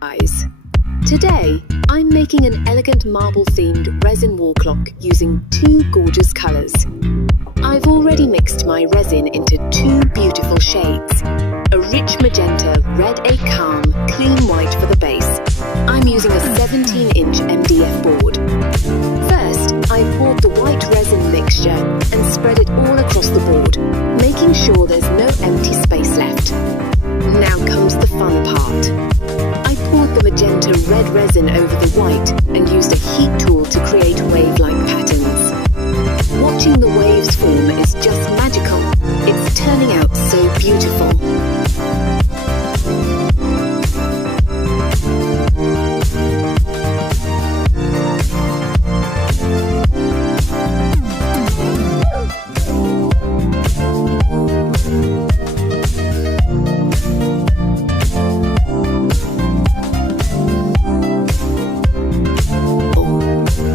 Guys, today I'm making an elegant marble-themed resin wall clock using two gorgeous colours. I've already mixed my resin into two beautiful shades, a rich magenta, red a calm, clean white for the base. I'm using a 17-inch MDF board. First, I poured the white resin mixture and spread it all across the board, making sure there's no empty space left. Now comes the fun part. I poured the magenta red resin over the white and used a heat tool to create wave-like patterns. Watching the waves form is just magical. It's turning out so beautiful.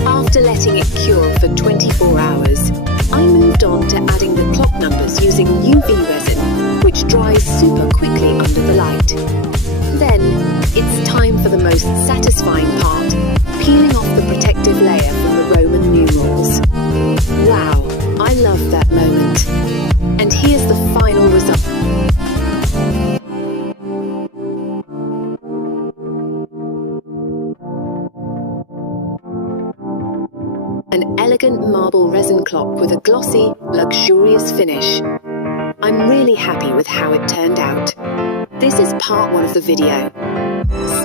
After letting it cure for 24 hours, I moved on to adding the clock numbers using UV resin, which dries super quickly under the light. Then, it's time for the most satisfying part, peeling off the protective layer from the Roman numerals. Wow, I love that moment. And here's the final result. An elegant marble resin clock with a glossy, luxurious finish. I'm really happy with how it turned out. This is part 1 of the video.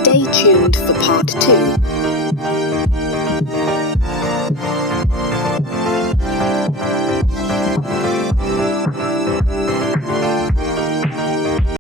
Stay tuned for part 2.